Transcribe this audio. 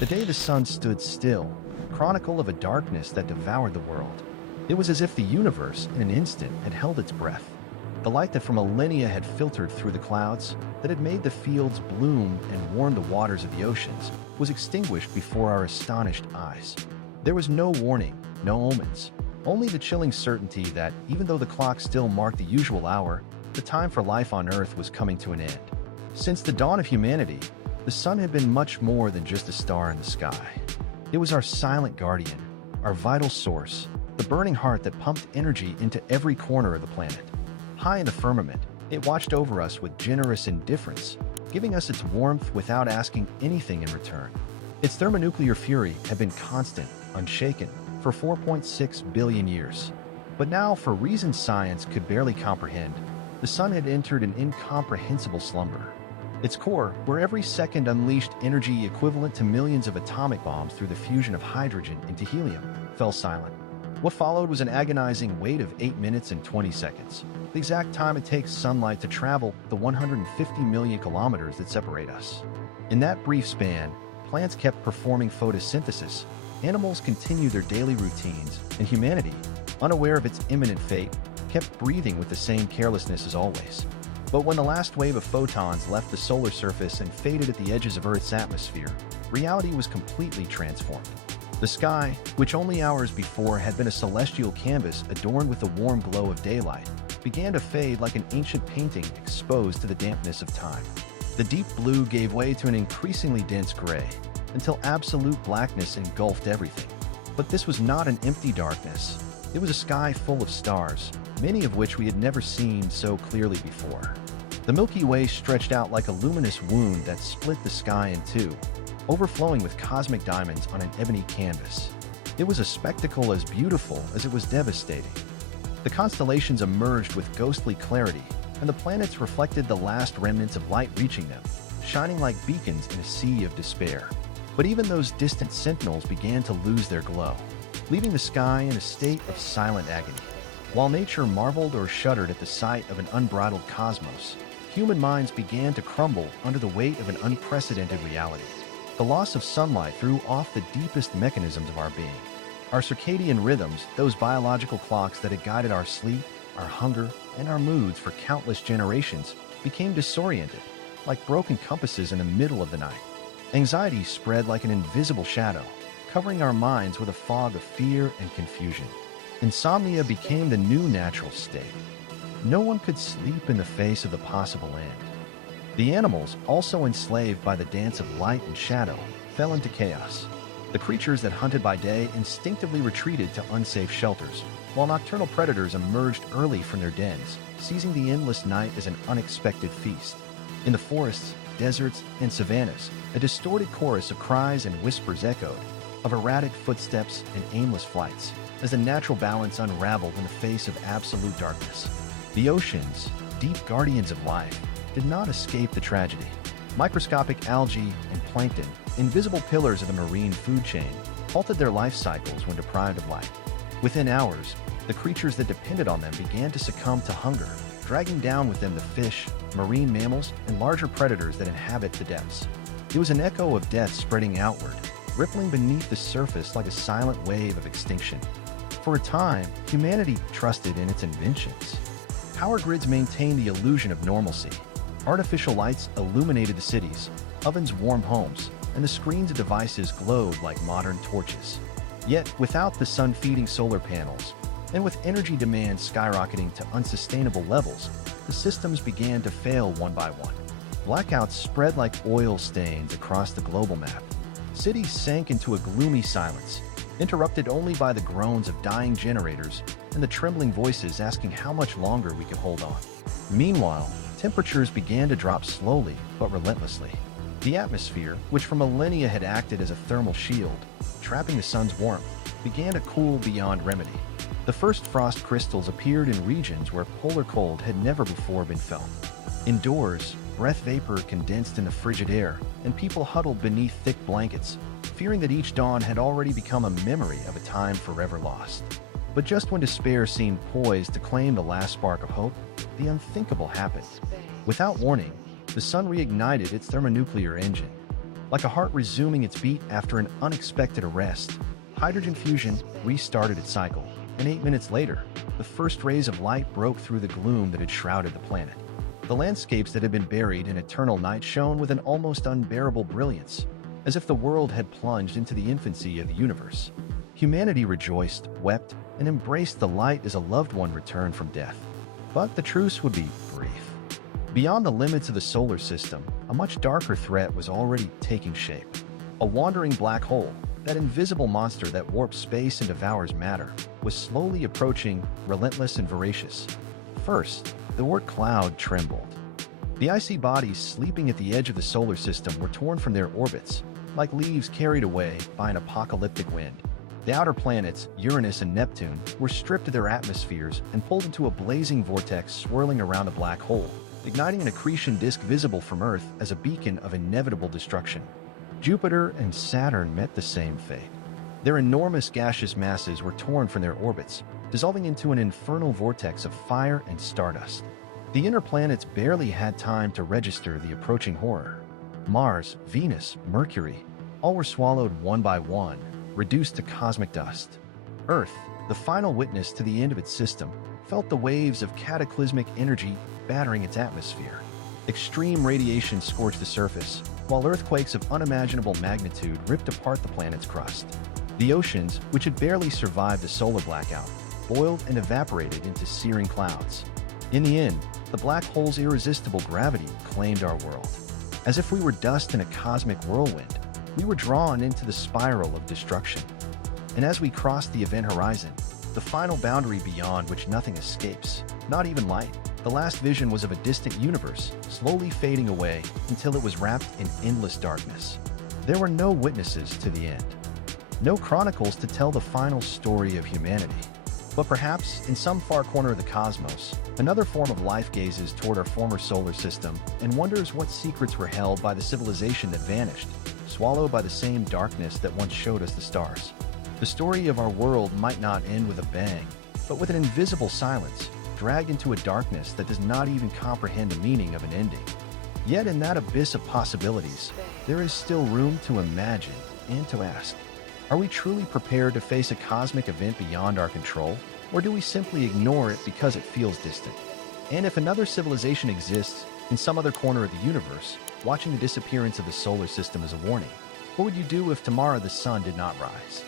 The day the sun stood still, chronicle of a darkness that devoured the world. It was as if the universe, in an instant, had held its breath. The light that for millennia had filtered through the clouds, that had made the fields bloom and warmed the waters of the oceans, was extinguished before our astonished eyes. There was no warning, no omens, only the chilling certainty that, even though the clock still marked the usual hour, the time for life on Earth was coming to an end. Since the dawn of humanity, the sun had been much more than just a star in the sky. It was our silent guardian, our vital source, the burning heart that pumped energy into every corner of the planet. High in the firmament, it watched over us with generous indifference, giving us its warmth without asking anything in return. Its thermonuclear fury had been constant, unshaken, for 4.6 billion years. But now, for reasons science could barely comprehend, the sun had entered an incomprehensible slumber. Its core, where every second unleashed energy equivalent to millions of atomic bombs through the fusion of hydrogen into helium, fell silent. What followed was an agonizing wait of 8 minutes and 20 seconds, the exact time it takes sunlight to travel the 150 million kilometers that separate us. In that brief span, plants kept performing photosynthesis, animals continued their daily routines, and humanity, unaware of its imminent fate, kept breathing with the same carelessness as always. But when the last wave of photons left the solar surface and faded at the edges of Earth's atmosphere, reality was completely transformed. The sky, which only hours before had been a celestial canvas adorned with the warm glow of daylight, began to fade like an ancient painting exposed to the dampness of time. The deep blue gave way to an increasingly dense gray, until absolute blackness engulfed everything. But this was not an empty darkness. It was a sky full of stars, many of which we had never seen so clearly before. The Milky Way stretched out like a luminous wound that split the sky in two, overflowing with cosmic diamonds on an ebony canvas. It was a spectacle as beautiful as it was devastating. The constellations emerged with ghostly clarity, and the planets reflected the last remnants of light reaching them, shining like beacons in a sea of despair. But even those distant sentinels began to lose their glow, leaving the sky in a state of silent agony. While nature marveled or shuddered at the sight of an unbridled cosmos, human minds began to crumble under the weight of an unprecedented reality. The loss of sunlight threw off the deepest mechanisms of our being. Our circadian rhythms, those biological clocks that had guided our sleep, our hunger, and our moods for countless generations, became disoriented, like broken compasses in the middle of the night. Anxiety spread like an invisible shadow, covering our minds with a fog of fear and confusion. Insomnia became the new natural state. No one could sleep in the face of the possible end. The animals, also enslaved by the dance of light and shadow, fell into chaos. The creatures that hunted by day instinctively retreated to unsafe shelters, while nocturnal predators emerged early from their dens, seizing the endless night as an unexpected feast. In the forests, deserts, and savannas, a distorted chorus of cries and whispers echoed, of erratic footsteps and aimless flights, as the natural balance unraveled in the face of absolute darkness. The oceans, deep guardians of life, did not escape the tragedy. Microscopic algae and plankton, invisible pillars of the marine food chain, halted their life cycles when deprived of light. Within hours, the creatures that depended on them began to succumb to hunger, dragging down with them the fish, marine mammals, and larger predators that inhabit the depths. It was an echo of death spreading outward, rippling beneath the surface like a silent wave of extinction. For a time, humanity trusted in its inventions. Power grids maintained the illusion of normalcy. Artificial lights illuminated the cities, ovens warmed homes, and the screens of devices glowed like modern torches. Yet, without the sun-feeding solar panels, and with energy demand skyrocketing to unsustainable levels, the systems began to fail one by one. Blackouts spread like oil stains across the global map. Cities sank into a gloomy silence, interrupted only by the groans of dying generators and the trembling voices asking how much longer we could hold on. Meanwhile, temperatures began to drop slowly but relentlessly. The atmosphere, which for millennia had acted as a thermal shield, trapping the sun's warmth, began to cool beyond remedy. The first frost crystals appeared in regions where polar cold had never before been felt. Indoors, breath vapor condensed in the frigid air, and people huddled beneath thick blankets, fearing that each dawn had already become a memory of a time forever lost. But just when despair seemed poised to claim the last spark of hope, the unthinkable happened. Without warning, the sun reignited its thermonuclear engine. Like a heart resuming its beat after an unexpected arrest, hydrogen fusion restarted its cycle, and 8 minutes later, the first rays of light broke through the gloom that had shrouded the planet. The landscapes that had been buried in eternal night shone with an almost unbearable brilliance, as if the world had plunged into the infancy of the universe. Humanity rejoiced, wept, and embraced the light as a loved one returned from death. But the truce would be brief. Beyond the limits of the solar system, a much darker threat was already taking shape. A wandering black hole, that invisible monster that warps space and devours matter, was slowly approaching, relentless and voracious. First, the Oort cloud trembled. The icy bodies sleeping at the edge of the solar system were torn from their orbits, like leaves carried away by an apocalyptic wind. The outer planets, Uranus and Neptune, were stripped of their atmospheres and pulled into a blazing vortex swirling around a black hole, igniting an accretion disk visible from Earth as a beacon of inevitable destruction. Jupiter and Saturn met the same fate. Their enormous gaseous masses were torn from their orbits, dissolving into an infernal vortex of fire and stardust. The inner planets barely had time to register the approaching horror. Mars, Venus, Mercury, all were swallowed one by one, reduced to cosmic dust. Earth, the final witness to the end of its system, felt the waves of cataclysmic energy battering its atmosphere. Extreme radiation scorched the surface, while earthquakes of unimaginable magnitude ripped apart the planet's crust. The oceans, which had barely survived the solar blackout, boiled and evaporated into searing clouds. In the end, the black hole's irresistible gravity claimed our world. As if we were dust in a cosmic whirlwind, we were drawn into the spiral of destruction. And as we crossed the event horizon, the final boundary beyond which nothing escapes, not even light, the last vision was of a distant universe, slowly fading away until it was wrapped in endless darkness. There were no witnesses to the end, no chronicles to tell the final story of humanity. But perhaps, in some far corner of the cosmos, another form of life gazes toward our former solar system and wonders what secrets were held by the civilization that vanished, swallowed by the same darkness that once showed us the stars. The story of our world might not end with a bang, but with an invisible silence, dragged into a darkness that does not even comprehend the meaning of an ending. Yet in that abyss of possibilities, there is still room to imagine and to ask, are we truly prepared to face a cosmic event beyond our control, or do we simply ignore it because it feels distant? And if another civilization exists in some other corner of the universe, watching the disappearance of the solar system as a warning, what would you do if tomorrow the sun did not rise?